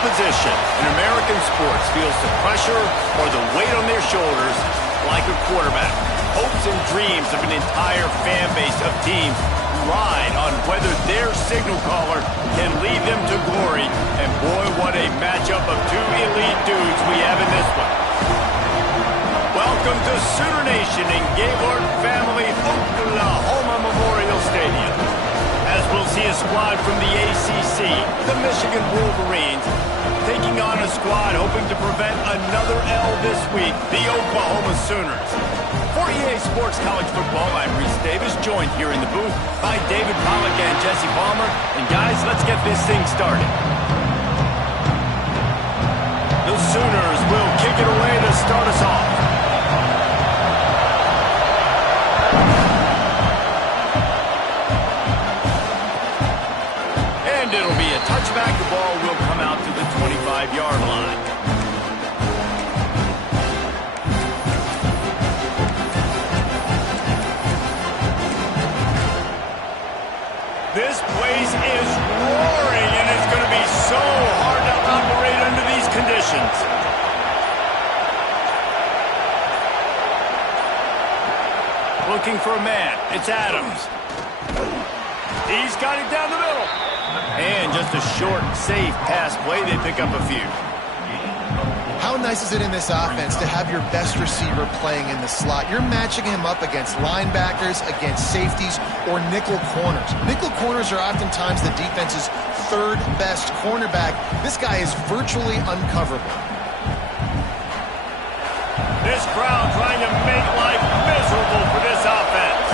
position in American sports feels the pressure or the weight on their shoulders like a quarterback. Hopes and dreams of an entire fan base of teams ride on whether their signal caller can lead them to glory. And boy, what a matchup of two elite dudes we have in this one. Welcome to Sooner Nation in Gaylord Family Oklahoma Memorial Stadium. As we'll see a squad from the ACC, the Michigan Wolverines, taking on a squad hoping to prevent another L this week, the Oklahoma Sooners. For EA Sports College Football, I'm Reese Davis, joined here in the booth by David Pollack and Jesse Palmer. And guys, let's get this thing started. The Sooners will kick it away to start us off. And it'll be a touchback. The ball will come out to the 25-yard line. This place is roaring, and it's going to be so hard to operate under these conditions. Looking for a man. It's Adams. He's got it down the middle. And just a short, safe pass play. They pick up a few. How nice is it in this offense to have your best receiver playing in the slot? You're matching him up against linebackers, against safeties, or nickel corners. Nickel corners are oftentimes the defense's third best cornerback. This guy is virtually uncoverable. This crowd trying to make life miserable for this offense.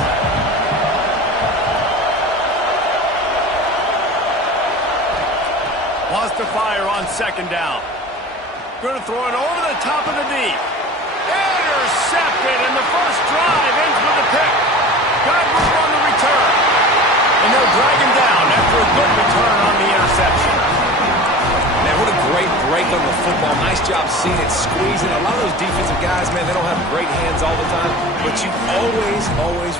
Wants to fire on second down. Going to throw it over the top of the deep. Intercepted, and the first drive ends with a pick. Got room on the return. And they'll drag him down after a good return on the interception. Man, what a great break on the football. Nice job seeing it, squeezing. A lot of those defensive guys, man, they don't have great hands all the time, but you always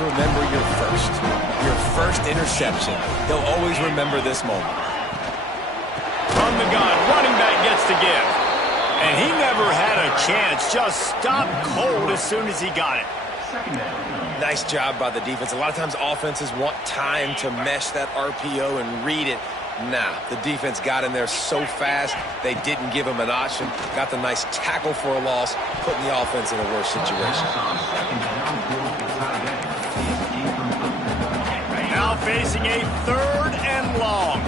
remember your first interception. They'll always remember this moment. From the gun, running back gets to give. And he never had a chance. Just stopped cold as soon as he got it. Nice job by the defense. A lot of times offenses want time to mesh that RPO and read it. Nah, the defense got in there so fast, they didn't give him an option. Got the nice tackle for a loss, putting the offense in a worse situation. Now facing a 3rd and long.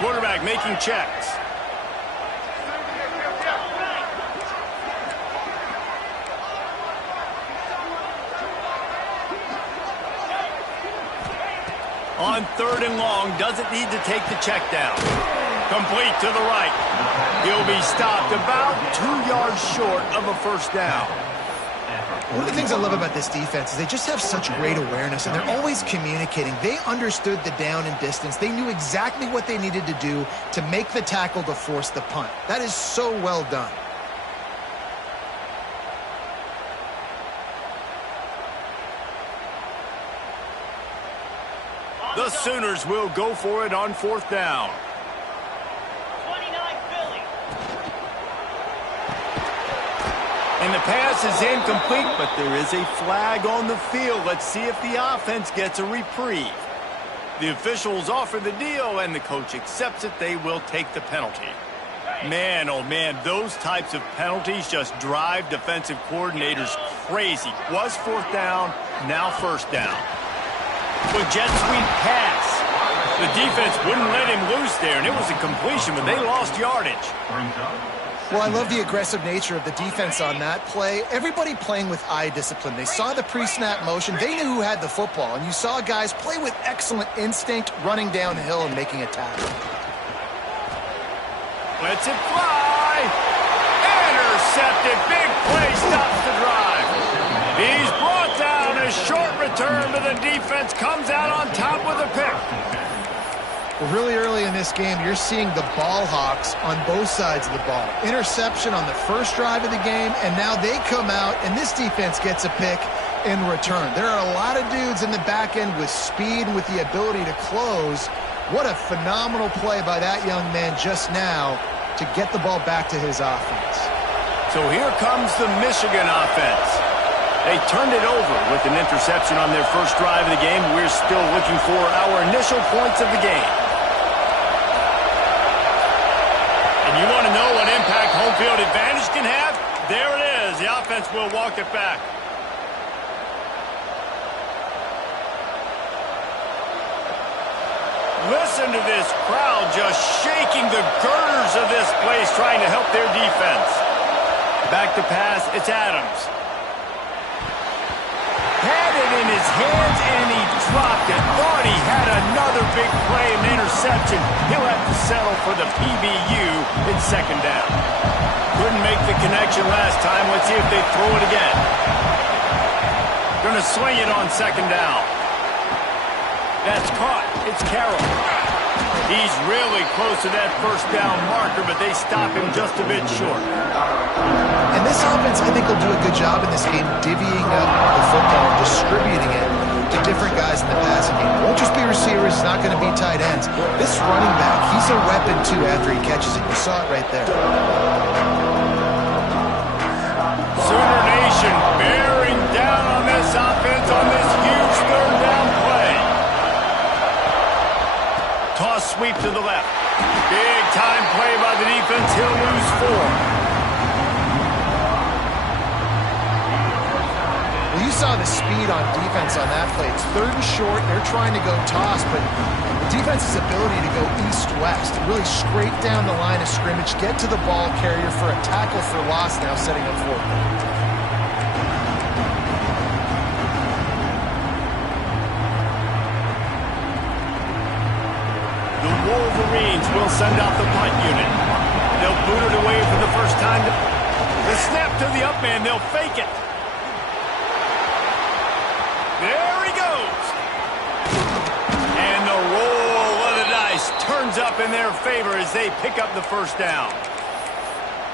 Quarterback making checks. On 3rd and long, doesn't need to take the check down. Complete to the right. He'll be stopped about 2 yards short of a first down. One of the things I love about this defense is they just have such great awareness, and they're always communicating. They understood the down and distance. They knew exactly what they needed to do to make the tackle to force the punt. That is so well done. The Sooners will go for it on 4th down. And the pass is incomplete, but there is a flag on the field. Let's see if the offense gets a reprieve. The officials offer the deal, and the coach accepts it. They will take the penalty. Man, oh man, those types of penalties just drive defensive coordinators crazy. Was 4th down, now 1st down. With jet sweep pass. The defense wouldn't let him loose there, and it was a completion, but they lost yardage. Well, I love the aggressive nature of the defense on that play. Everybody playing with eye discipline. They saw the pre-snap motion. They knew who had the football, and you saw guys play with excellent instinct, running downhill and making a tackle. Lets it fly. Intercepted. Big play stops the drive. He's brought down. A short return, but the defense comes out on top with a pick. Well, really early in this game, you're seeing the ball hawks on both sides of the ball. Interception on the first drive of the game, and now they come out, and this defense gets a pick in return. There are a lot of dudes in the back end with speed and with the ability to close. What a phenomenal play by that young man just now to get the ball back to his offense. So here comes the Michigan offense. They turned it over with an interception on their first drive of the game. We're still looking for our initial points of the game. And you want to know what impact home field advantage can have? There it is. The offense will walk it back. Listen to this crowd just shaking the girders of this place, trying to help their defense. Back to pass, it's Adams. Had it in his hands, and he dropped it. Thought he had another big play, an interception. He'll have to settle for the PBU in second down. Couldn't make the connection last time. Let's see if they throw it again. Gonna swing it on second down. That's caught. It's Carroll. He's really close to that first down marker, but they stop him just a bit short. And this offense, I think, will do a good job in this game divvying up the football and distributing it to different guys in the passing game. It won't just be receivers. It's not going to be tight ends. This running back, he's a weapon, too, after he catches it. You saw it right there. Sooner Nation bearing down on this offense on this huge third down play. Toss sweep to the left. Big time play by the defense. He'll lose 4. Well, you saw the speed on defense on that play. It's third and short. They're trying to go toss, but the defense's ability to go east-west, really scrape down the line of scrimmage, get to the ball carrier for a tackle for loss, now setting up fourth down. Wolverines will send out the punt unit. They'll boot it away for the first time. The snap to the up man. They'll fake it. There he goes. And the roll of the dice turns up in their favor as they pick up the first down.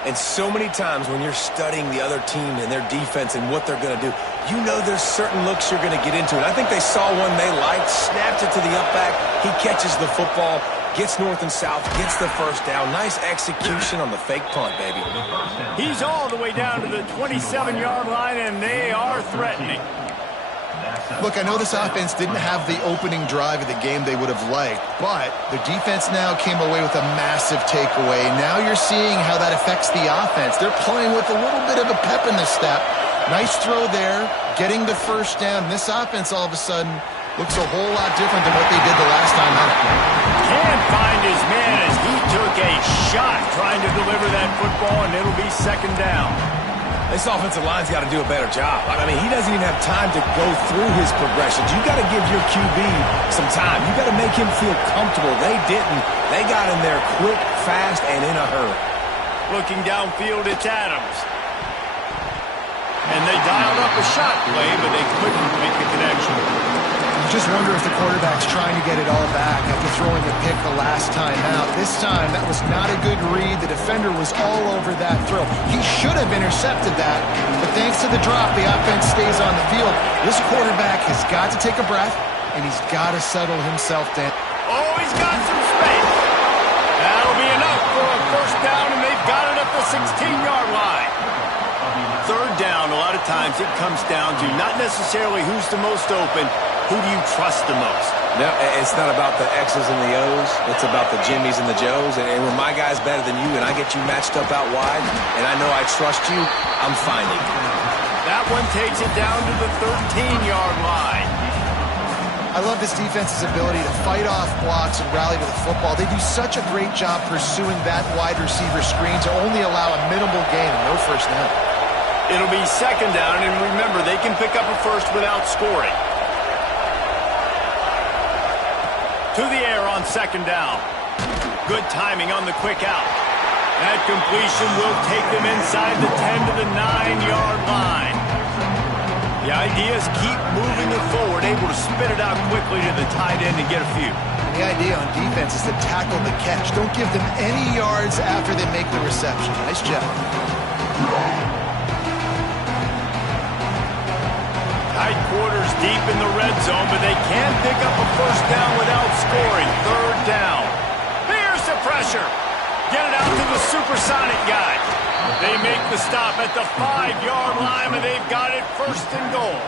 And so many times when you're studying the other team and their defense and what they're going to do, you know there's certain looks you're going to get into. And I think they saw one they liked, snapped it to the up back. He catches the football, gets north and south, gets the first down. Nice execution on the fake punt, baby. He's all the way down to the 27-yard line, and they are threatening. Look, I know this offense didn't have the opening drive of the game they would have liked, but the defense now came away with a massive takeaway. Now you're seeing how that affects the offense. They're playing with a little bit of a pep in the step. Nice throw there, getting the first down. This offense all of a sudden looks a whole lot different than what they did the last time out. Can't find his man as he took a shot trying to deliver that football, and it'll be second down. This offensive line's got to do a better job. I mean, he doesn't even have time to go through his progressions. You got to give your QB some time. You got to make him feel comfortable. They didn't. They got in there quick, fast, and in a hurry. Looking downfield, it's Adams. And they dialed up a shot play, but they couldn't make the connection. You just wonder if the quarterback's trying to get it all back after throwing a pick the last time out. This time, that was not a good read. The defender was all over that throw. He should have intercepted that, but thanks to the drop, the offense stays on the field. This quarterback has got to take a breath, and he's got to settle himself down. Oh, he's got some space. That'll be enough for a first down, and they've got it up the 16-yard line. Third down, a lot of times it comes down to not necessarily who's the most open, who do you trust the most? No, it's not about the X's and the O's. It's about the Jimmies and the Joes. And when my guy's better than you and I get you matched up out wide and I know I trust you, I'm finding. That one takes it down to the 13-yard line. I love this defense's ability to fight off blocks and rally to the football. They do such a great job pursuing that wide receiver screen to only allow a minimal gain and no first down. It'll be second down, and remember, they can pick up a first without scoring. To the air on second down. Good timing on the quick out. That completion will take them inside the 10 to the 9-yard line. The idea is keep moving it forward, able to spit it out quickly to the tight end and get a few. And the idea on defense is to tackle the catch. Don't give them any yards after they make the reception. Nice job. Tight quarters deep in the red zone, but they can't pick up a first down without scoring. Third down. Here's the pressure. Get it out to the supersonic guy. They make the stop at the 5-yard line, and they've got it first and goal.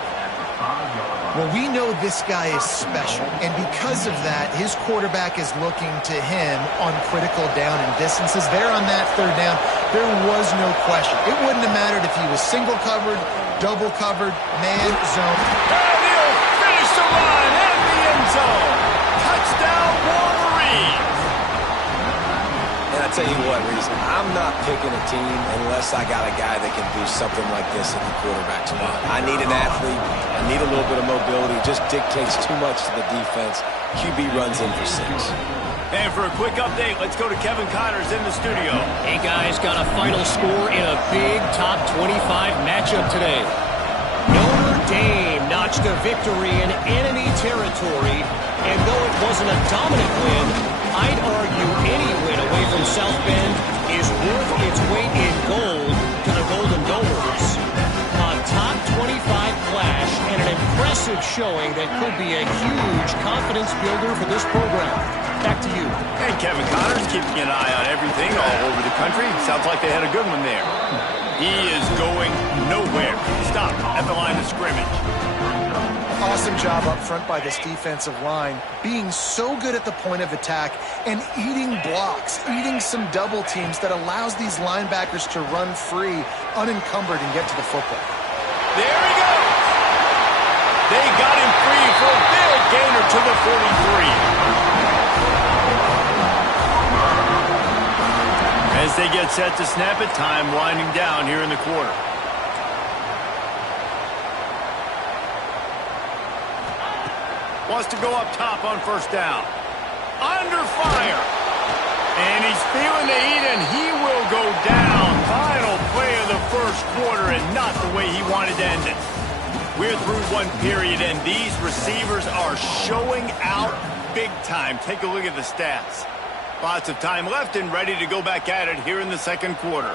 Well, we know this guy is special, and because of that, his quarterback is looking to him on critical down and distances. There on that third down, there was no question. It wouldn't have mattered if he was single covered, double covered, man zone. And he'll finish the run in the end zone. Touchdown, Wolverines. And I tell you what, Reese, I'm not picking a team unless I got a guy that can do something like this at the quarterback spot. I need an athlete. I need a little bit of mobility. It just dictates too much to the defense. QB runs in for 6. And for a quick update, let's go to Kevin Connors in the studio. Hey, guys, got a final score in a big top 25 matchup today. Notre Dame notched a victory in enemy territory, and though it wasn't a dominant win, I'd argue any win away from South Bend is worth its weight in gold to the Golden Gophers. A top 25 clash and an impressive showing that could be a huge confidence builder for this program. Back to you. And Kevin Connors keeping an eye on everything all over the country. Sounds like they had a good one there. He is going nowhere. Stop at the line of scrimmage. Awesome job up front by this defensive line, being so good at the point of attack and eating blocks, eating some double teams that allows these linebackers to run free, unencumbered, and get to the football. There he goes. They got him free for a big gainer to the 43. As they get set to snap it, time winding down here in the quarter. Wants to go up top on first down. Under fire. And he's feeling the heat, and he will go down. Final play of the first quarter, and not the way he wanted to end it. We're through one period, and these receivers are showing out big time. Take a look at the stats. Lots of time left and ready to go back at it here in the second quarter.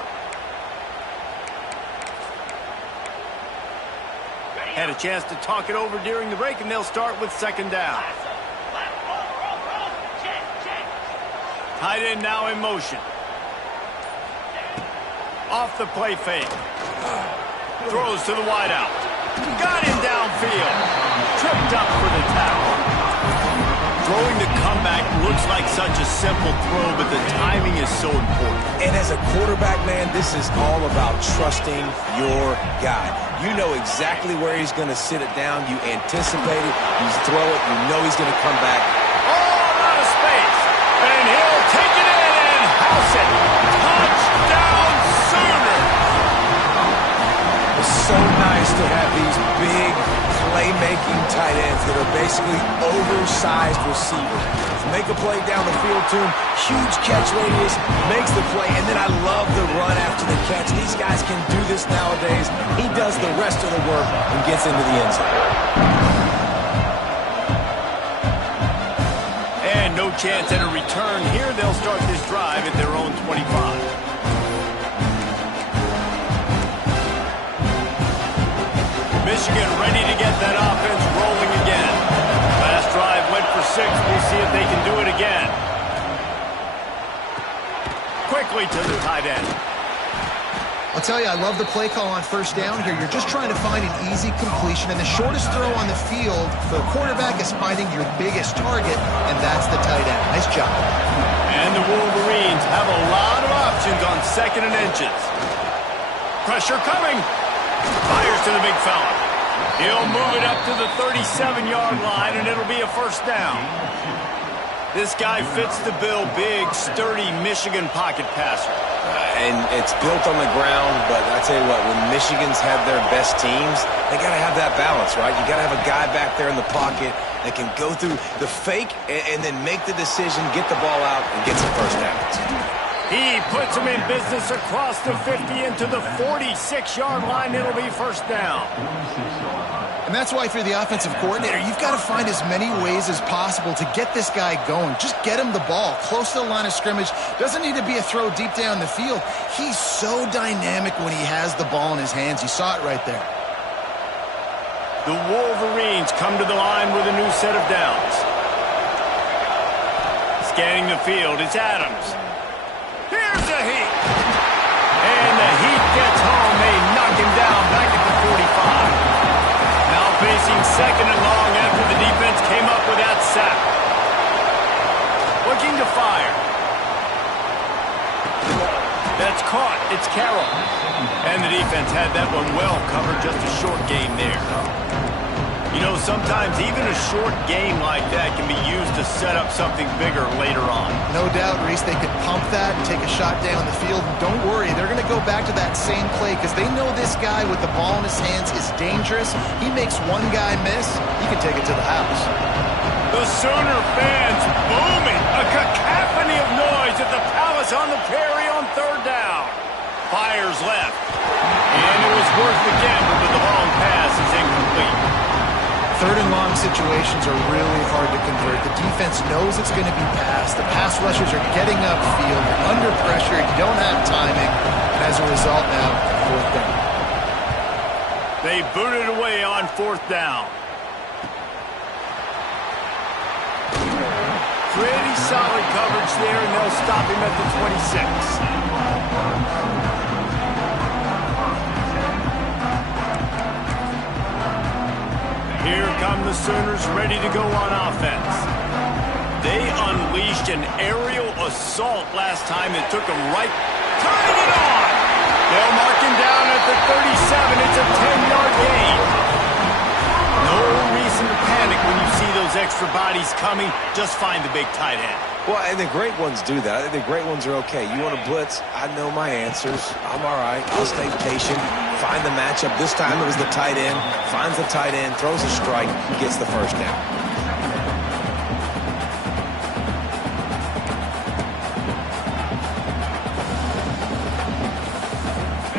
Had a chance to talk it over during the break, and they'll start with second down. Tight end now in motion. Off the play fake. Throws to the wideout. Got him downfield. Tripped up for the tackle. Throwing the comeback looks like such a simple throw, but the timing is so important. And as a quarterback, man, this is all about trusting your guy. You know exactly where he's going to sit it down. You anticipate it. You throw it. You know he's going to come back. All out of space. And he'll take it in and house it. Touchdown, Sooner. It's so nice to have these big playmaking tight ends that are basically oversized receivers. Make a play down the field to him, huge catch radius, makes the play, and then I love the run after the catch. These guys can do this nowadays. He does the rest of the work and gets into the end zone. And no chance at a return here. They'll start this drive at their own 25. Michigan ready to get that offense rolling again. Last drive went for 6. We'll see if they can do it again. Quickly to the tight end. I'll tell you, I love the play call on first down here. You're just trying to find an easy completion, and the shortest throw on the field for the quarterback is finding your biggest target, and that's the tight end. Nice job. And the Wolverines have a lot of options on second and inches. Pressure coming. Fires to the big fella. He'll move it up to the 37-yard line, and it'll be a first down. This guy fits the bill. Big, sturdy Michigan pocket passer. And it's built on the ground, but I tell you what, when Michigan's had their best teams, they got to have that balance, right? You got to have a guy back there in the pocket that can go through the fake and then make the decision, get the ball out, and get some first downs. He puts him in business across the 50 into the 46-yard line. It'll be first down. And that's why, if you're the offensive coordinator, you've got to find as many ways as possible to get this guy going. Just get him the ball close to the line of scrimmage. Doesn't need to be a throw deep down the field. He's so dynamic when he has the ball in his hands. You saw it right there. The Wolverines come to the line with a new set of downs. Scanning the field, it's Adams. Here's the Heat. And the Heat gets home. They knock him down back at the 45. Now facing second and long after the defense came up with that sack. Looking to fire. That's caught. It's Carroll. And the defense had that one well covered. Just a short game there. You know, sometimes even a short game like that can be used to set up something bigger later on. No doubt, Reese, they could pump that and take a shot down the field. And don't worry, they're going to go back to that same play because they know this guy with the ball in his hands is dangerous. He makes one guy miss, he can take it to the house. The Sooner fans booming. A cacophony of noise at the Palace on the Prairie on third down. Fires left. And it was worth the gamble, but the long pass is incomplete. Third and long situations are really hard to convert. The defense knows it's going to be passed. The pass rushers are getting upfield. You're under pressure. You don't have timing. And as a result now, fourth down. They booted away on fourth down. Pretty solid coverage there, and they'll stop him at the 26. Here come the Sooners ready to go on offense. They unleashed an aerial assault last time that took them right, turning it on. They'll mark him down at the 37. It's a 10-yard gain. No reason to panic when you see those extra bodies coming. Just find the big tight end. Well, and the great ones do that. I think the great ones are okay. You want to blitz? I know my answers. I'm all right. I'll stay patient. Find the matchup. This time it was the tight end. Finds the tight end, throws a strike, gets the first down.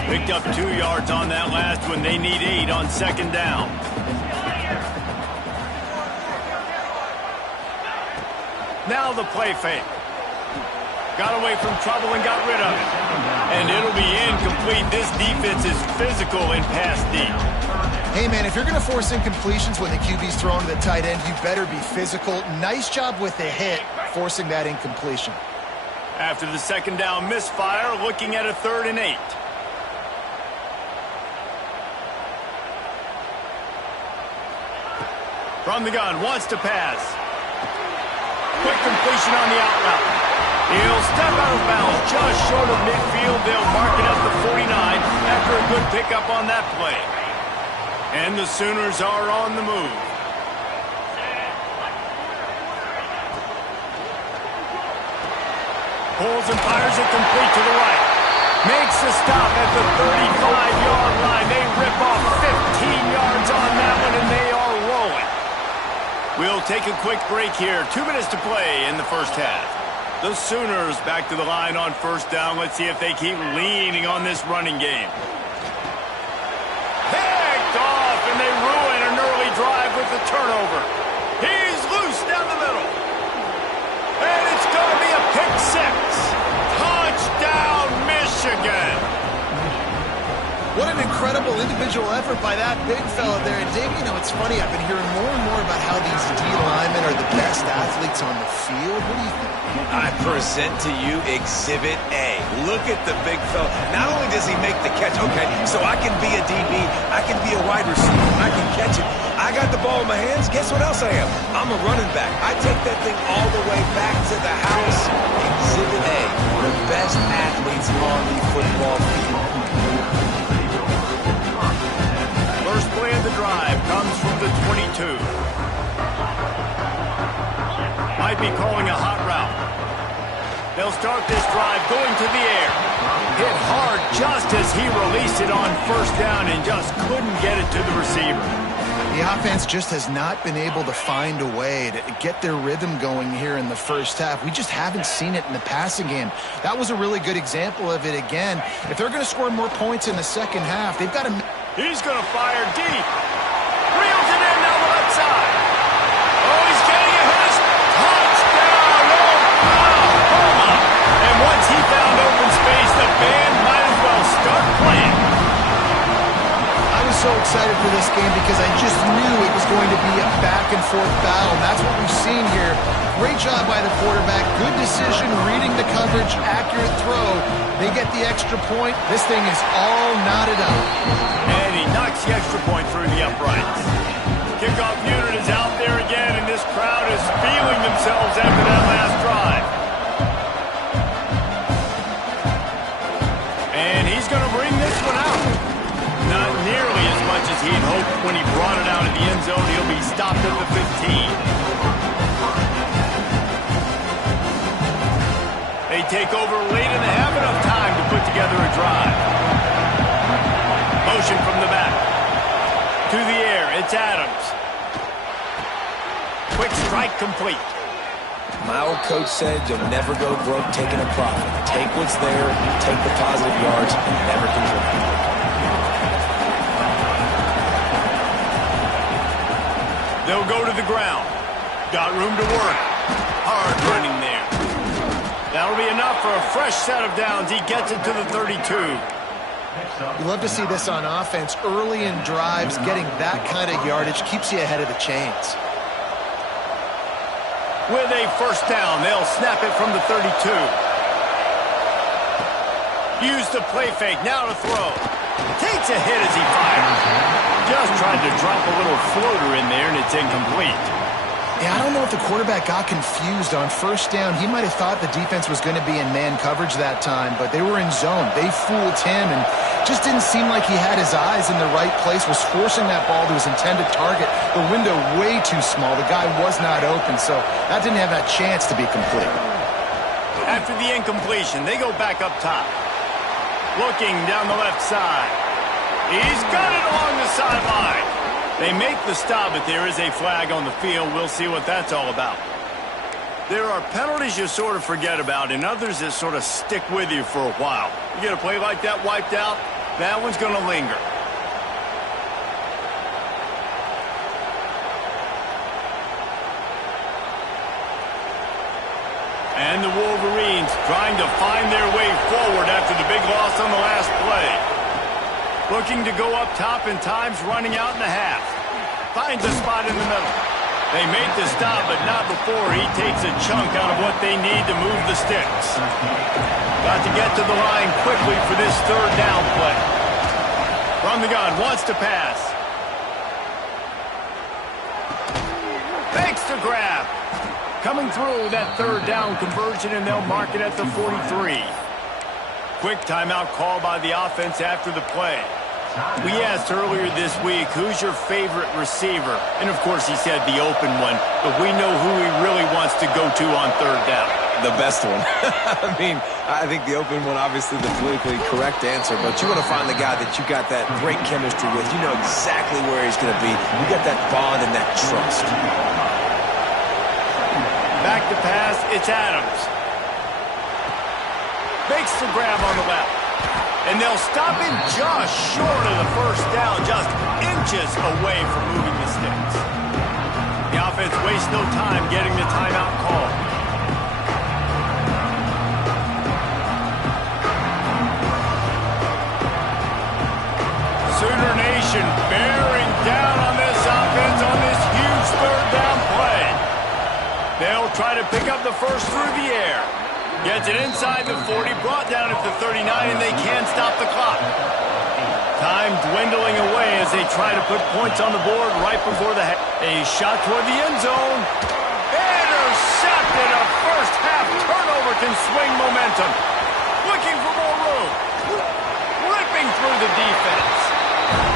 Picked up 2 yards on that last one. They need 8 on second down. Now the play fake. Got away from trouble and got rid of it. And it'll be incomplete. This defense is physical in pass deep. Hey, man, if you're going to force incompletions when the QB's thrown to the tight end, you better be physical. Nice job with the hit, forcing that incompletion. After the second down misfire, looking at a 3rd and 8. From the gun, wants to pass. Quick completion on the out route. He'll step out of bounds just short of midfield. They'll mark it at the 49 after a good pickup on that play. And the Sooners are on the move. Pulls and fires it complete to the right. Makes the stop at the 35-yard line. They rip off 15 yards on that one, and they are rolling. We'll take a quick break here. 2 minutes to play in the first half. The Sooners back to the line on first down. Let's see if they keep leaning on this running game. Picked off, and they ruin an early drive with the turnover. He's loose down the middle. And it's going to be a pick six. Touchdown, Michigan. What an incredible individual effort by that big fella there. And Dave, you know, it's funny, I've been hearing more and more about how these D linemen are the best athletes on the field. What do you think? I present to you Exhibit A. Look at the big fella. Not only does he make the catch, okay, so I can be a DB, I can be a wide receiver, I can catch it. I got the ball in my hands. Guess what else I am? I'm a running back. I take that thing all the way back to the house. Exhibit A, the best athletes on the football field. First play of the drive comes from the 22. Might be calling a hot route. They'll start this drive going to the air. Hit hard just as he released it on first down and just couldn't get it to the receiver. The offense just has not been able to find a way to get their rhythm going here in the first half. We just haven't seen it in the passing game. That was a really good example of it again. If they're going to score more points in the second half, they've got to... He's going to fire deep. Reels it in down the left side. Oh, he's getting it. Touchdown, Oklahoma. And once he found open space, the band might as well start playing. I was so excited for this game because I just knew it was going to be a back-and-forth battle, and that's what we've seen here. Great job by the quarterback. Good decision, reading the coverage, accurate throw. They get the extra point. This thing is all knotted up. And he knocks the extra point through the uprights. Kickoff unit is out there again, and this crowd is feeling themselves after that last drive. And he's going to bring this one out. Not nearly as much as he'd hoped when he brought it out of the end zone. He'll be stopped at the 15. They take over late and they have enough time to put together a drive. Motion from the back. To the air, it's Adams. Quick strike complete. My old coach said you'll never go broke taking a profit. Take what's there, take the positive yards, and never complain. They'll go to the ground. Got room to work. Hard running there. That'll be enough for a fresh set of downs. He gets it to the 32. You love to see this on offense. Early in drives, getting that kind of yardage keeps you ahead of the chains. With a first down, they'll snap it from the 32. Use the play fake, now to throw. Takes a hit as he fires. Just tried to drop a little floater in there, and it's incomplete. Yeah, I don't know if the quarterback got confused on first down. He might have thought the defense was going to be in man coverage that time, but they were in zone. They fooled him and just didn't seem like he had his eyes in the right place, was forcing that ball to his intended target. The window way too small. The guy was not open, so that didn't have that chance to be complete. After the incompletion, they go back up top. Looking down the left side. He's got it along the sideline. They make the stop, but there is a flag on the field. We'll see what that's all about. There are penalties you sort of forget about and others that sort of stick with you for a while. You get a play like that wiped out, that one's going to linger. And the Wolverines trying to find their way forward after the big loss on the last play. Looking to go up top, and time's running out in the half. Finds a spot in the middle. They make the stop, but not before he takes a chunk out of what they need to move the sticks. Got to get to the line quickly for this third down play. From the gun, wants to pass. Fakes to grab. Coming through that third down conversion, and they'll mark it at the 43. Quick timeout call by the offense after the play. We asked earlier this week, who's your favorite receiver? And, of course, he said the open one, but we know who he really wants to go to on third down. The best one. I think the open one, obviously the politically correct answer, but you want to find the guy that you got that great chemistry with. You know exactly where he's going to be. You got that bond and that trust. Back to pass, it's Adams. Makes the grab on the left. And they'll stop him just short of the first down, just inches away from moving the sticks. The offense wastes no time getting the timeout call. Sooner Nation bearing down on this offense on this huge third down play. They'll try to pick up the first through the air. Gets it inside the 40, brought down at the 39, and they can't stop the clock. Time dwindling away as they try to put points on the board right before the half. A shot toward the end zone. Intercepted. A first half turnover can swing momentum. Looking for more room. Ripping through the defense.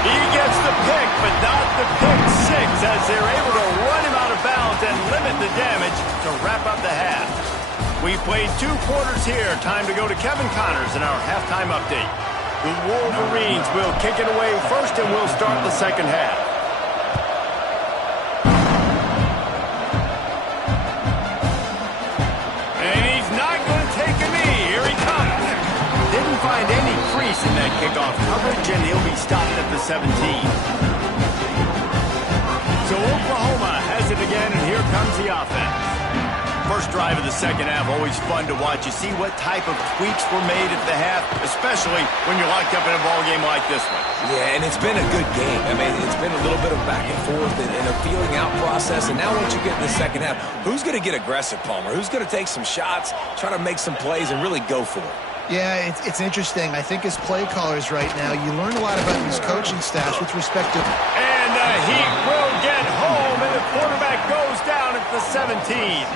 He gets the pick, but not the pick six as they're able to run him out of bounds and limit the damage to wrap up the half. We played 2 quarters here. Time to go to Kevin Connors in our halftime update. The Wolverines will kick it away first, and we'll start the second half. And he's not going to take a knee. Here he comes. Didn't find any crease in that kickoff coverage, and he'll be stopped at the 17. So Oklahoma has it again, and here comes the offense. first drive of the second half, always fun to watch. You see what type of tweaks were made at the half, especially when you're locked up in a ball game like this one. Yeah, and it's been a good game. I mean, it's been a little bit of back and forth and a feeling out process. And now once you get in the second half, who's going to get aggressive, Palmer? Who's going to take some shots, try to make some plays, and really go for it? Yeah, it's interesting. I think as play callers right now, you learn a lot about these coaching staffs with respect to... And the Heat will get home, and the quarterback goes down at the 17.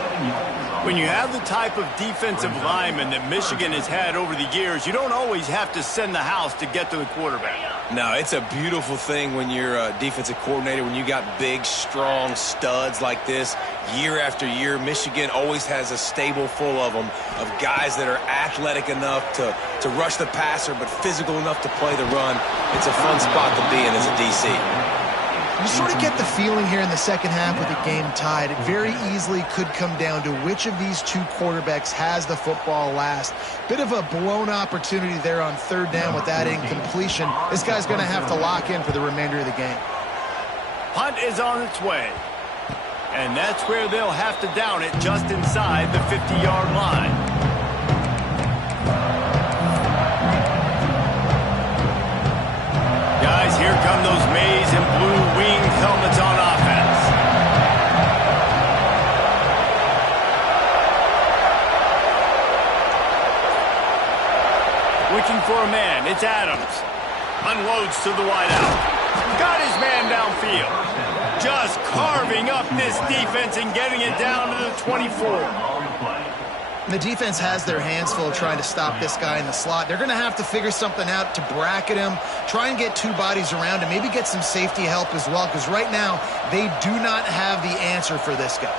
When you have the type of defensive lineman that Michigan has had over the years, you don't always have to send the house to get to the quarterback. No, it's a beautiful thing when you're a defensive coordinator, when you got big, strong studs like this. Year after year, Michigan always has a stable full of them, of guys that are athletic enough to rush the passer, but physical enough to play the run. It's a fun spot to be in as a DC. You sort of get the feeling here in the second half with the game tied. It very easily could come down to which of these two quarterbacks has the football last. Bit of a blown opportunity there on third down with that incompletion. This guy's going to have to lock in for the remainder of the game. Punt is on its way. And that's where they'll have to down it, just inside the 50-yard line. Guys, here come those maize and blue winged helmets on offense. Looking for a man, it's Adams. Unloads to the wideout. Got his man downfield. Just carving up this defense and getting it down to the 24. The defense has their hands full trying to stop this guy in the slot. They're going to have to figure something out to bracket him, try and get two bodies around him, maybe get some safety help as well, because right now they do not have the answer for this guy.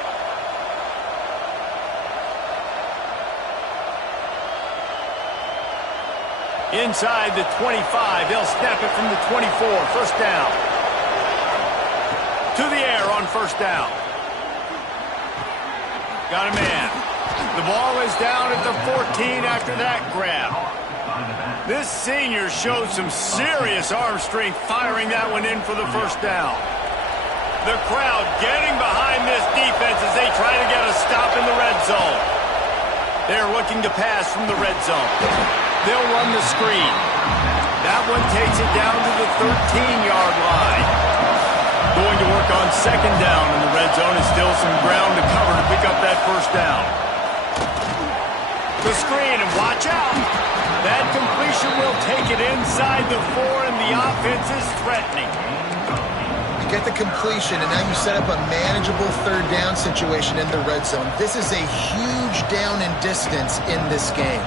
Inside the 25, they'll snap it from the 24, first down. To the air on first down. Got a man. The ball is down at the 14 after that grab. This senior showed some serious arm strength firing that one in for the first down. The crowd getting behind this defense as they try to get a stop in the red zone. They're looking to pass from the red zone. They'll run the screen. That one takes it down to the 13-yard line. Going to work on second down in the red zone. Is still some ground to cover to pick up that first down. The screen, and watch out. That completion will take it inside the 4, and the offense is threatening. You get the completion, and now you set up a manageable third down situation in the red zone. This is a huge down in distance in this game.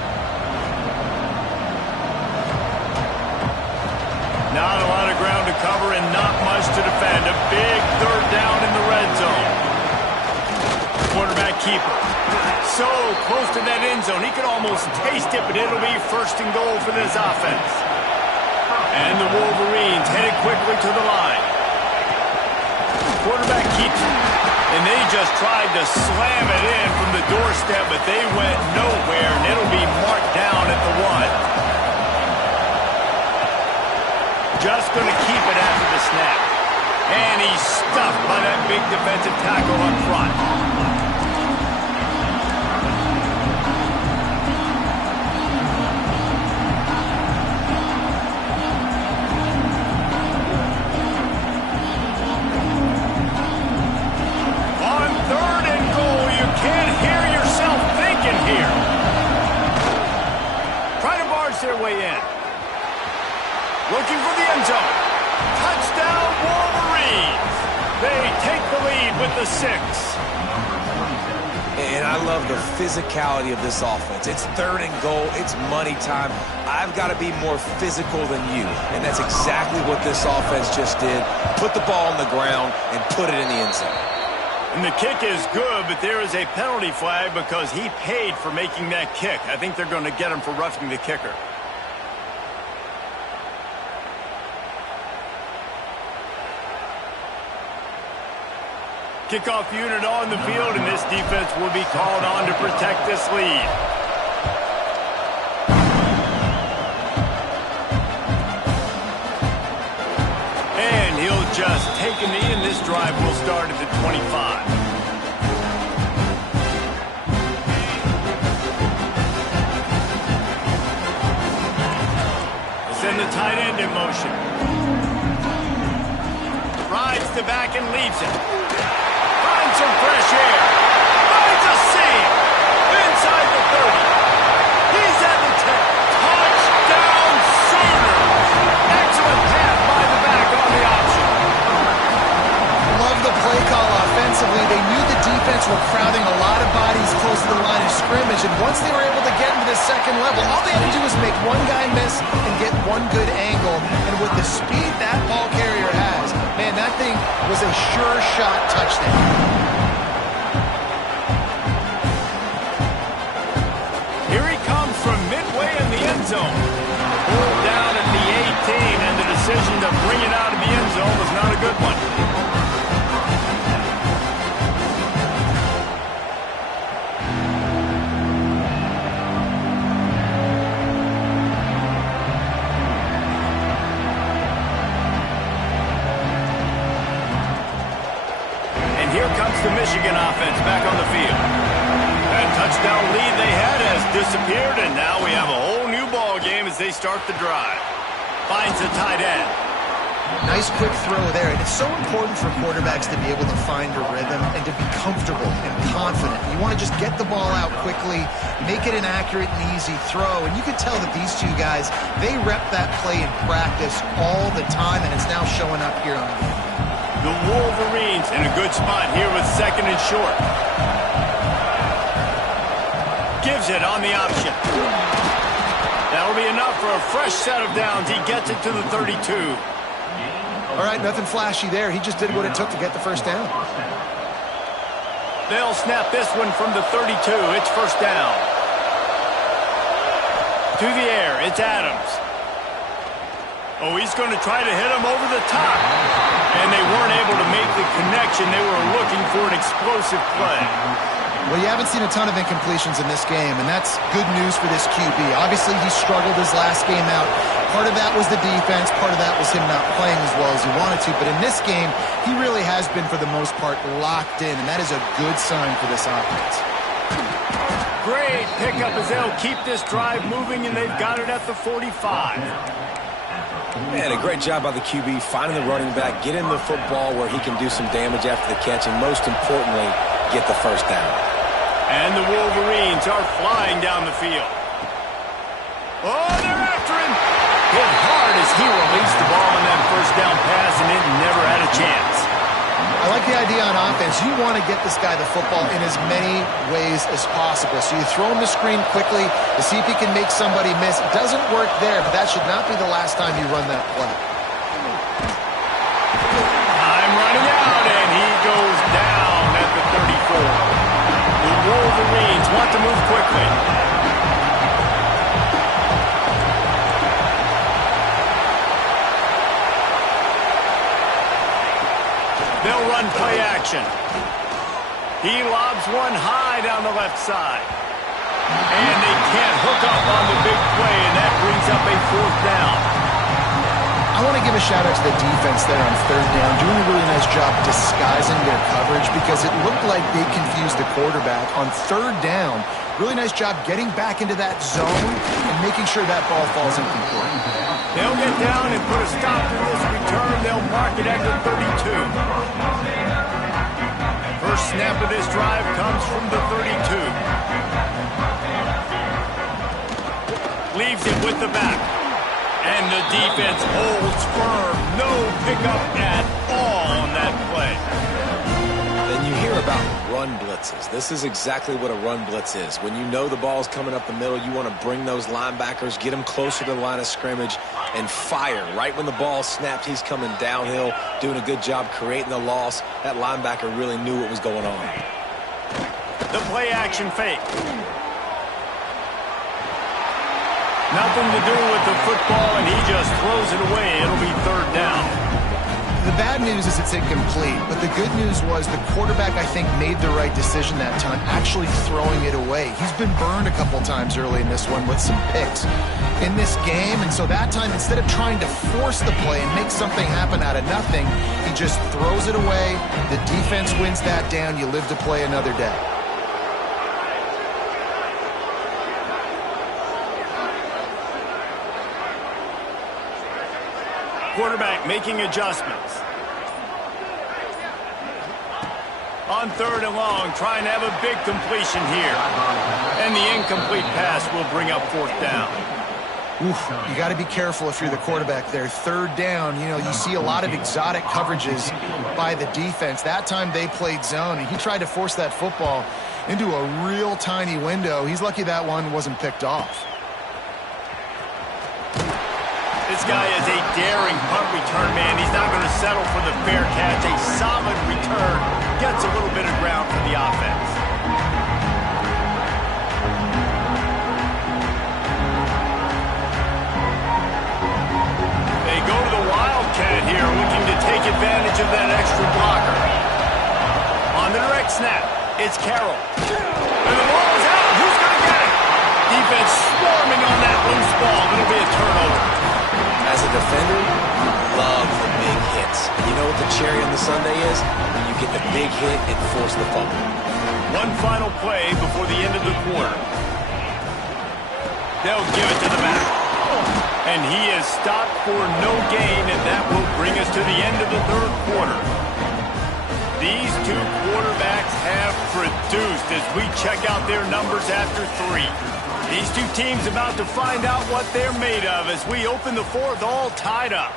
Not a lot of ground to cover and not much to defend. A big third down in the red zone. Quarterback keeper. So close to that end zone. He could almost taste it, but it'll be first and goal for this offense. And the Wolverines headed quickly to the line. Quarterback keeps it. And they just tried to slam it in from the doorstep, but they went nowhere, and it'll be marked down at the 1. Just going to keep it after the snap. And he's stuffed by that big defensive tackle up front. On third and goal, you can't hear yourself thinking here. Try to barge their way in. Looking for the end zone. Touchdown, Wolverines. They take the lead with the 6. And I love the physicality of this offense. It's third and goal. It's money time. I've got to be more physical than you. And that's exactly what this offense just did. Put the ball on the ground and put it in the end zone. And the kick is good, but there is a penalty flag because he paid for making that kick. I think they're going to get him for roughing the kicker. Kickoff unit on the field, and this defense will be called on to protect this lead. And he'll just take a knee, and this drive will start at the 25. the tight end in motion. Rides the back and leaves it. Finds some fresh air. Finds a seam. Inside the 30. He's at the 10. Touchdown Sooners. Excellent pass by the back on the option. Love the play call offensively. They knew the defense were crowding a lot of bodies close to the line of scrimmage, and once they were able to get into the second level, all they had to do was make one guy miss and get one good angle. And with the speed that ball carrier has, man, that thing was a sure shot touchdown. Here he comes from midway in the end zone. Pulled down at the 18, and the decision to bring it out of the end zone was not a good one. Here comes the Michigan offense back on the field. That touchdown lead they had has disappeared, and now we have a whole new ball game as they start the drive. Finds the tight end. Nice quick throw there, and it's so important for quarterbacks to be able to find a rhythm and to be comfortable and confident. You want to just get the ball out quickly, make it an accurate and easy throw, and you can tell that these two guys, they rep that play in practice all the time, and it's now showing up here on the The Wolverines in a good spot here with second and short. Gives it on the option. That'll be enough for a fresh set of downs. He gets it to the 32. All right, nothing flashy there. He just did what it took to get the first down. They'll snap this one from the 32. It's first down. To the air, it's Adams. Oh, he's going to try to hit him over the top. And they weren't able to make the connection. They were looking for an explosive play. Well, you haven't seen a ton of incompletions in this game, and that's good news for this QB. Obviously, he struggled his last game out. Part of that was the defense. Part of that was him not playing as well as he wanted to. But in this game, he really has been, for the most part, locked in, and that is a good sign for this offense. Great pickup as they'll keep this drive moving, and they've got it at the 45. Man, a great job by the QB finding the running back, getting the football where he can do some damage after the catch, and most importantly, get the first down. And the Wolverines are flying down the field. Oh, they're after him. Hit hard as he released the ball on that first down pass, and it never had a chance. I like the idea on offense. You want to get this guy the football in as many ways as possible. So you throw him the screen quickly to see if he can make somebody miss. It doesn't work there, but that should not be the last time you run that play. Time running out, and he goes down at the 34. The Wolverines want to move quickly. They'll run play action. He lobs one high down the left side. And they can't hook up on the big play, and that brings up a fourth down. I want to give a shout out to the defense there on third down, doing a really nice job disguising their coverage because it looked like they confused the quarterback on third down. Really nice job getting back into that zone and making sure that ball falls incomplete. They'll get down and put a stop to this return. They'll mark it at the 32. First snap of this drive comes from the 32. Leaves it with the back. And the defense holds firm. No pickup at all on that play. Then you hear about run blitzes. This is exactly what a run blitz is. When you know the ball's coming up the middle, you want to bring those linebackers, get them closer to the line of scrimmage, and fire. Right when the ball snapped, he's coming downhill, doing a good job creating the loss. That linebacker really knew what was going on. The play action fake. Nothing to do with the football, and he just throws it away. It'll be third down. The bad news is it's incomplete, but the good news was the quarterback, I think, made the right decision that time, actually throwing it away. He's been burned a couple times early in this one with some picks in this game, and so that time, instead of trying to force the play and make something happen out of nothing, he just throws it away. The defense wins that down. You live to play another day. Quarterback making adjustments. On 3rd and long, trying to have a big completion here. And the incomplete pass will bring up 4th down. Oof, you got to be careful if you're the quarterback there. 3rd down, you see a lot of exotic coverages by the defense. That time they played zone, and he tried to force that football into a real tiny window. He's lucky that one wasn't picked off. This guy is a daring punt return man. He's not going to settle for the fair catch. A solid return. Gets a little bit of ground for the offense. They go to the Wildcat here, looking to take advantage of that extra blocker. On the direct snap, it's Carroll. And the ball is out. Who's going to get it? Defense swarming on that loose ball. It'll be a turnover. As a defender, you love the big hits. And you know what the cherry on the sundae is? When you get the big hit and force the fumble. One final play before the end of the quarter. They'll give it to the back. And he is stopped for no gain, and that will bring us to the end of the 3rd quarter. These two quarterbacks have produced as we check out their numbers after 3. These two teams about to find out what they're made of as we open the 4th all tied up.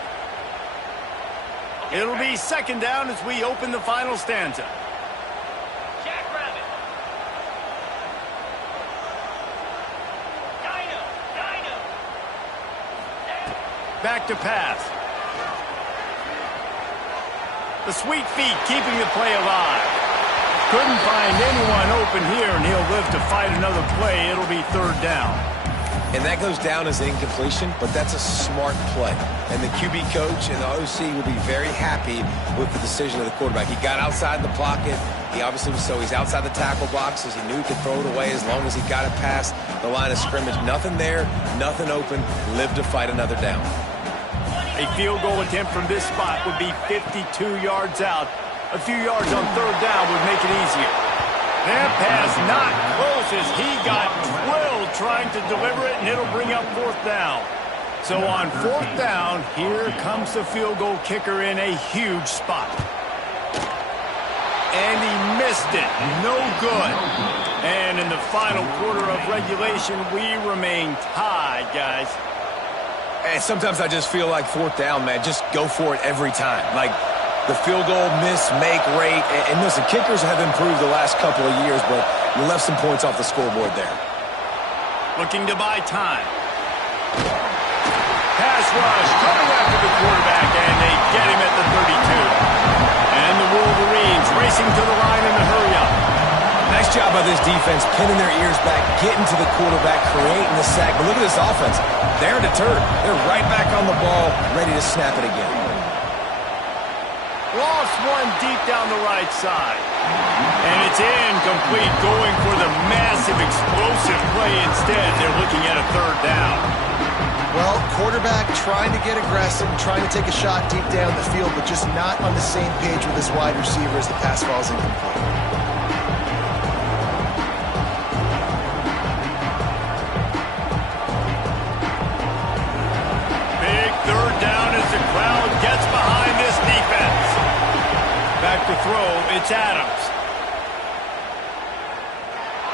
It'll be 2nd down as we open the final stanza. Back to pass. The sweet feet keeping the play alive. Couldn't find anyone open here, and he'll live to fight another play. It'll be 3rd down. And that goes down as an incompletion, but that's a smart play. And the QB coach and the OC will be very happy with the decision of the quarterback. He got outside the pocket. He obviously was he's outside the tackle boxes. He knew he could throw it away as long as he got it past the line of scrimmage. Nothing there, nothing open. Live to fight another down. A field goal attempt from this spot would be 52 yards out. A few yards on 3rd down would make it easier. That pass not close as he got drilled trying to deliver it, and it'll bring up 4th down. So on 4th down, here comes the field goal kicker in a huge spot. And he missed it. No good. And in the final quarter of regulation, we remain tied, guys. And sometimes I just feel like 4th down, man, just go for it every time. Like the field goal miss, make rate. And listen, kickers have improved the last couple of years, but you left some points off the scoreboard there. Looking to buy time. Pass rush coming after the quarterback, and they get him at the 32. And the Wolverines racing to the line in the hurry-up. Nice job by this defense, pinning their ears back, getting to the quarterback, creating the sack. But look at this offense. They're deterred. They're right back on the ball, ready to snap it again. Lost one deep down the right side. And it's incomplete, going for the massive explosive play instead. They're looking at a 3rd down. Well, quarterback trying to get aggressive, trying to take a shot deep down the field, but just not on the same page with his wide receiver as the pass falls incomplete. Big 3rd down as the crowd gets behind this defense. Back to throw, it's Adams.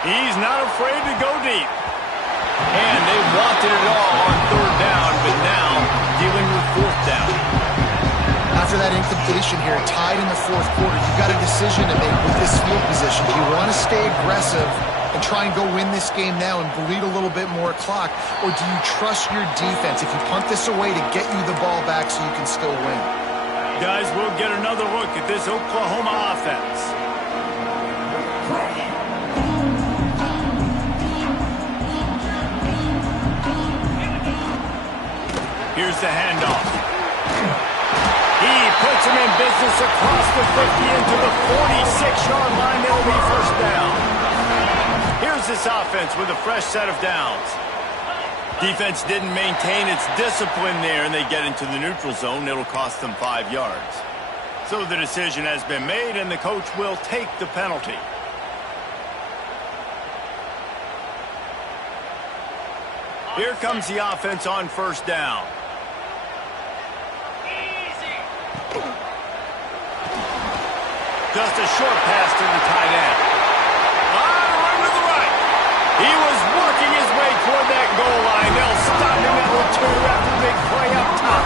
He's not afraid to go deep. And they wanted it all on 3rd down, but now dealing with 4th down. After that incompletion here, tied in the 4th quarter, you've got a decision to make with this field position. Do you want to stay aggressive and try and go win this game now and bleed a little bit more clock, or do you trust your defense if you punt this away to get you the ball back so you can still win? Guys, we'll get another look at this Oklahoma offense. Here's the handoff. He puts him in business across the 50 into the 46-yard line. That'll be 1st down. Here's this offense with a fresh set of downs. Defense didn't maintain its discipline there, and they get into the neutral zone. It'll cost them 5 yards. So the decision has been made, and the coach will take the penalty. Here comes the offense on 1st down. Just a short pass to the tight end. Run to the right. He was working his way toward that goal line. They'll stop him at the 2 after the big play up top.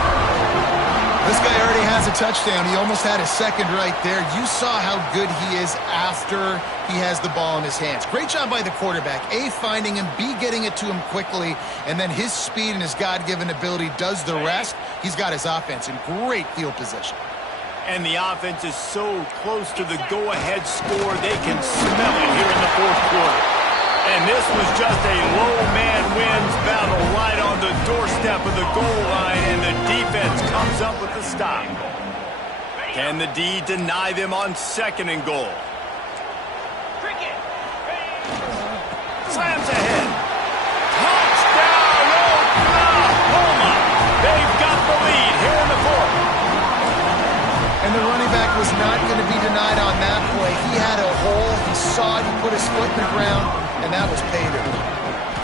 This guy already has a touchdown. He almost had his second right there. You saw how good he is after he has the ball in his hands. Great job by the quarterback. A, finding him. B, getting it to him quickly. And then his speed and his God-given ability does the rest. He's got his offense in great field position. And the offense is so close to the go-ahead score, they can smell it here in the fourth quarter. And this was just a low man wins battle right on the doorstep of the goal line, and the defense comes up with the stop. Can the D deny them on 2nd and goal? Slams ahead. Touchdown, Oklahoma! They've got the lead here in the 4th. And the running back was not going to be denied on that play. He had a hole. He saw it. He put his foot in the ground, and that was pay dirt.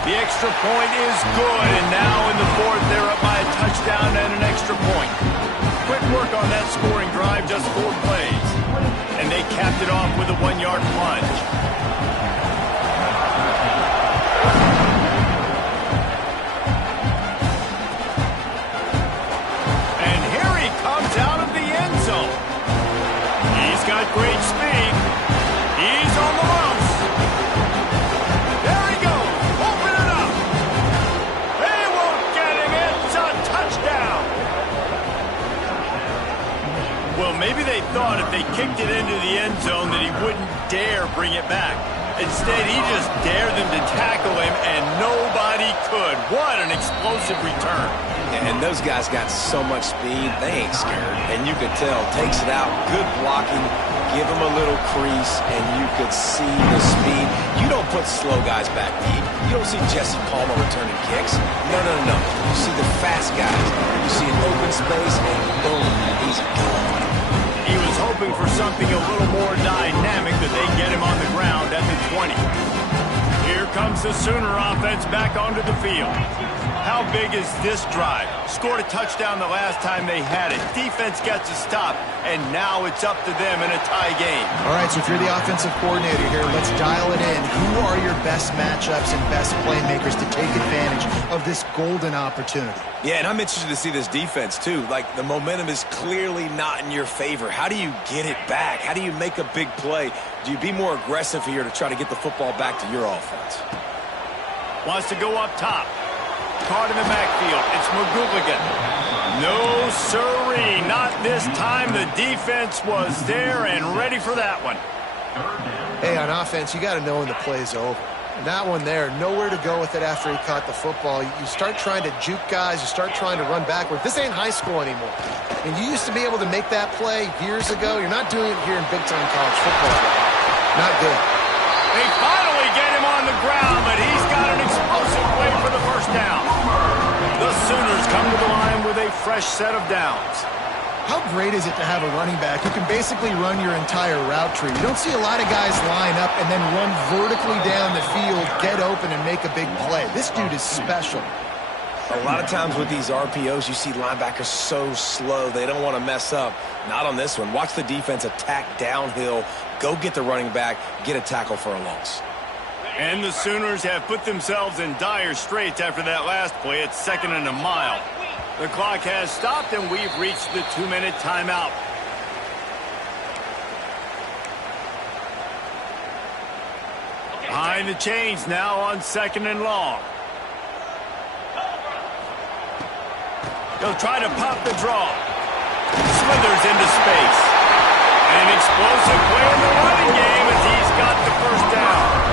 The extra point is good, and now in the 4th, they're up by a touchdown and an extra point. Quick work on that scoring drive, just 4 plays. And they capped it off with a 1-yard plunge. And here he comes out of the end zone. He's got great speed. He's on the ropes. There he goes. Open it up. They won't get him. It's a touchdown. Well, maybe they thought if they kicked it into the end zone that he wouldn't dare bring it back. Instead, he just dared them to tackle him, and nobody could. What an explosive return. And those guys got so much speed, they ain't scared. And you could tell, takes it out, good blocking, give him a little crease, and you could see the speed. You don't put slow guys back deep. You don't see Jesse Palmer returning kicks. No. You see the fast guys. You see an open space, and boom, he's gone. He was hoping for something a little more dynamic that they get him on the ground at the 20. Here comes the Sooner offense back onto the field. How big is this drive? Scored a touchdown the last time they had it. Defense gets a stop, and now it's up to them in a tie game. All right, so if you're the offensive coordinator here, let's dial it in. Who are your best matchups and best playmakers to take advantage of this golden opportunity? Yeah, and I'm interested to see this defense, too. Like, the momentum is clearly not in your favor. How do you get it back? How do you make a big play? Do you be more aggressive here to try to get the football back to your offense? Wants to go up top. Caught in the backfield. It's McGooligan. No, sirree. Not this time. The defense was there and ready for that one. Hey, on offense, you got to know when the play's over. And that one there, nowhere to go with it after he caught the football. You start trying to juke guys. You start trying to run backward. This ain't high school anymore. And you used to be able to make that play years ago. You're not doing it here in big-time college football. Not good. They finally get him on the ground, but he's got an explosive play for the first down. The Sooners come to the line with a fresh set of downs. How great is it to have a running back who can basically run your entire route tree? You don't see a lot of guys line up and then run vertically down the field, get open, and make a big play. This dude is special. A lot of times with these RPOs, you see linebackers so slow, they don't want to mess up. Not on this one. Watch the defense attack downhill, go get the running back, get a tackle for a loss. And the Sooners have put themselves in dire straits after that last play. It's 2nd and a mile. The clock has stopped, and we've reached the 2-minute timeout. Behind the chains now on 2nd and long. They'll try to pop the draw. Slithers into space. An explosive play in the running game as he's got the first down.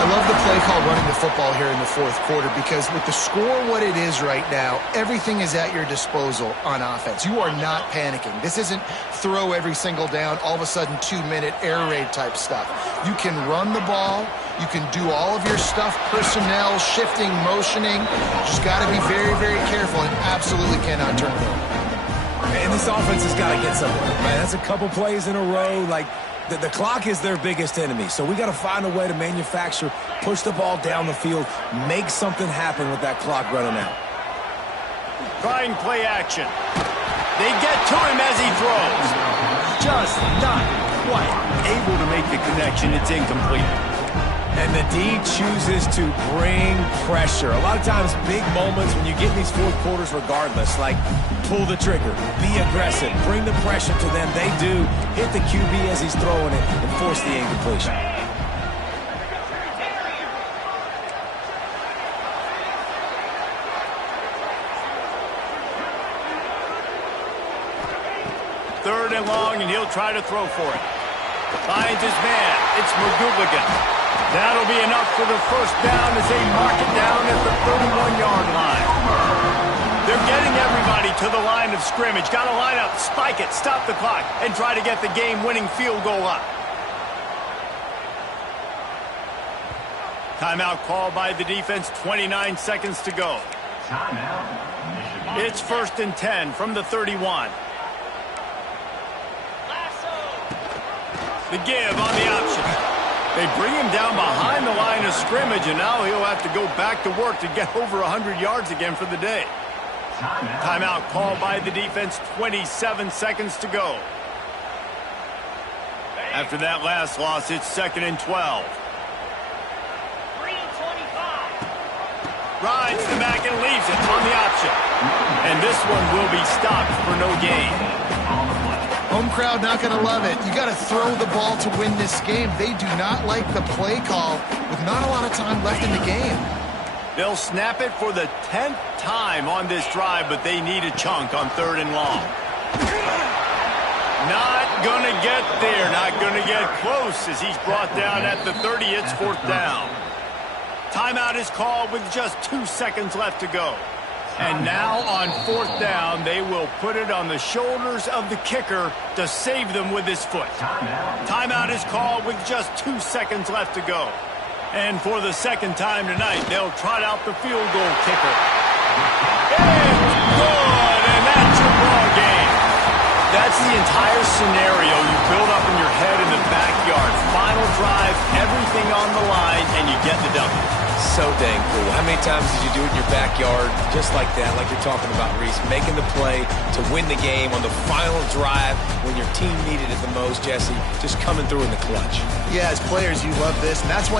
I love the play call running the football here in the fourth quarter because with the score what it is right now, everything is at your disposal on offense. You are not panicking. This isn't throw every single down, all of a sudden 2-minute air raid type stuff. You can run the ball. You can do all of your stuff, personnel, shifting, motioning. Just got to be very, very careful and absolutely cannot turn it over. And this offense has got to get somewhere. Man, that's a couple plays in a row. Like, the clock is their biggest enemy. So we got to find a way to manufacture, push the ball down the field, make something happen with that clock running out. Trying play action. They get to him as he throws. Just not quite able to make the connection. It's incomplete. And the D chooses to bring pressure. A lot of times, big moments when you get in these fourth quarters regardless, like pull the trigger, be aggressive, bring the pressure to them. They do hit the QB as he's throwing it and force the incompletion. Third and long, and he'll try to throw for it. Finds his man. It's McGooligan. That'll be enough for the first down as they mark it down at the 31-yard line. They're getting everybody to the line of scrimmage. Got to line up, spike it, stop the clock, and try to get the game-winning field goal up. Timeout called by the defense, 29 seconds to go. It's 1st and 10 from the 31. The give on the option. They bring him down behind the line of scrimmage, and now he'll have to go back to work to get over 100 yards again for the day. Timeout called by the defense, 27 seconds to go. After that last loss, it's 2nd and 12. Rides the back and leaves it on the option. And this one will be stopped for no gain. Home crowd not going to love it. You got to throw the ball to win this game. They do not like the play call with not a lot of time left in the game. They'll snap it for the 10th time on this drive, but they need a chunk on 3rd and long. Not going to get there. Not going to get close as he's brought down at the 30. It's 4th down. Timeout is called with just 2 seconds left to go. And now on 4th down, they will put it on the shoulders of the kicker to save them with his foot. Timeout is called with just 2 seconds left to go. And for the second time tonight, they'll trot out the field goal kicker. It's good, and that's your ball game. That's the entire scenario you build up in your head in the backyard. Final drive, everything on the line, and you get the W. So dang cool. How many times did you do it in your backyard just like that, like you're talking about, Reese, making the play to win the game on the final drive when your team needed it the most, Jesse, just coming through in the clutch. Yeah, as players, you love this, and that's why